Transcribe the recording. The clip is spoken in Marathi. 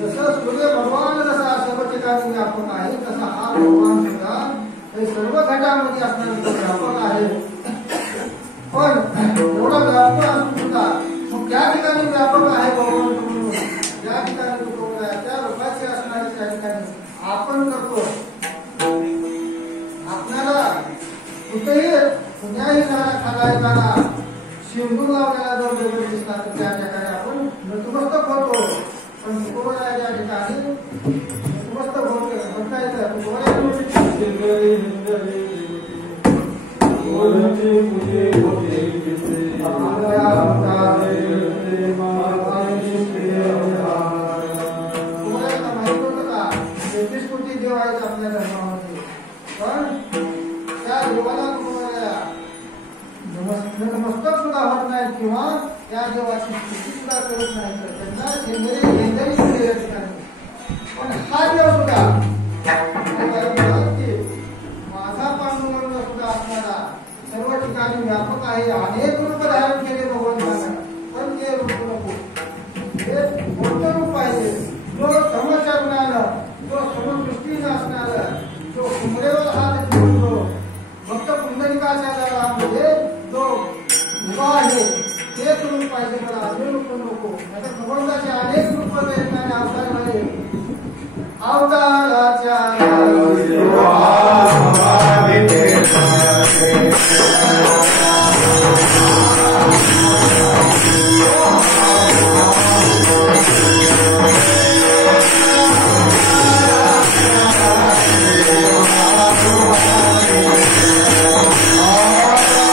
जसं सूर्य भगवान जसा सर्व ठिकाणी व्यापक आहे तसा हा भगवान सुद्धा सर्व घटामध्ये असणारा व्यापक आहे. पण एवढा व्यापक असून सुद्धा मग त्या ठिकाणी व्यापक आहे भगवान म्हणून ज्या ठिकाणी त्या रूपाची असणारी त्या ठिकाणी आपण करतो. आपल्याला कुठेही कुठल्याही खाला येताना शिंदूर लावण्याला जर वेगळे दिसतात तर त्या ठिकाणी आपण नतमस्तक होतो. पण तुकोबरा या ठिकाणी नतमस्तक होते म्हणता येतं. देव आहेत आपल्या धर्मामध्ये, पण त्या देवाला नतमस्तक सुद्धा होत नाही किंवा त्या देवाची स्तुती सुद्धा करत नाही. तर त्यांना शेंदरी केलेल्या ठिकाणी पण हा देव सुद्धा माझा पांडुरंग सुद्धा असणारा सर्व ठिकाणी व्यापक आहे. अनेक रूप धारण केले भगवंताला, पण ते रूप नको. हे कोणतं रूप पाहिजे? जो समचरणारं, जो समदृष्टीनं असणारं, जो कुंभरेवर हात ठेवतो, भक्त पुंडलिकाच्या दरामध्ये जो उभा आहे तेच रूप पाहिजे. मला अनेक रूप नको. आता भगवंताचे अनेक रूप येणारे अवतार झाले. अवताराच्या